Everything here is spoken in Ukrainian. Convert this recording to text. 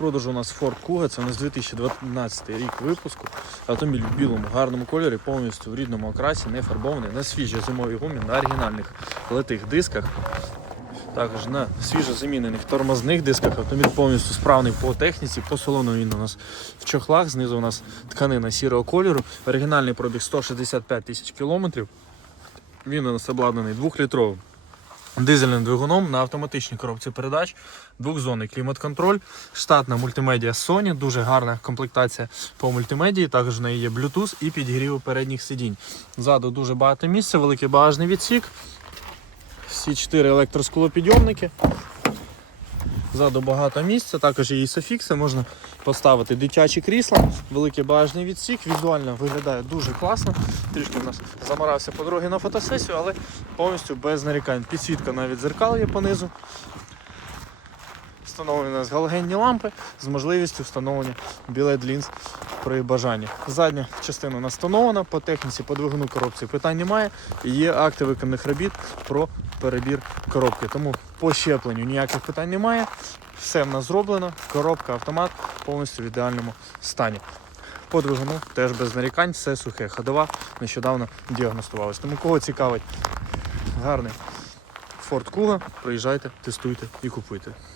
продажу у нас Ford Kuga, це у нас 2012 рік випуску. Автомобіль в білому гарному кольорі, повністю в рідному окрасі, не фарбований, на свіжій зимовій гумі, на оригінальних литих дисках. Також на свіжо замінених тормозних дисках автомобіль повністю справний по техніці, по салону він у нас в чохлах, знизу у нас тканина сірого кольору. Оригінальний пробіг 165 тисяч кілометрів. Він у нас обладнаний двохлітровим дизельним двигуном на автоматичній коробці передач, двохзонний клімат-контроль, штатна мультимедіа Sony, дуже гарна комплектація по мультимедії. Також в неї є Bluetooth і підігрів передніх сидінь. Ззаду дуже багато місця, великий багажний відсік. Всі чотири електросклопідйомники. Ззаду багато місця, також є ісофікси, можна поставити дитячі крісла, великий багажний відсік, візуально виглядає дуже класно. Трішки в нас замарався по дорогі на фотосесію, але повністю без нарікань. Підсвітка навіть зеркал є понизу. Встановлені у нас галогенні лампи з можливістю встановлення білет лінз при бажанні. Задня частина у по техніці, по двигуну коробці питань немає. Є акти виконаних робіт про перебір коробки. Тому по щепленню ніяких питань немає. Все в нас зроблено, коробка, автомат повністю в ідеальному стані. По двигуну теж без нарікань, все сухе. Ходова нещодавно діагностувалась. Тому кого цікавить гарний Ford Kuga, приїжджайте, тестуйте і купуйте.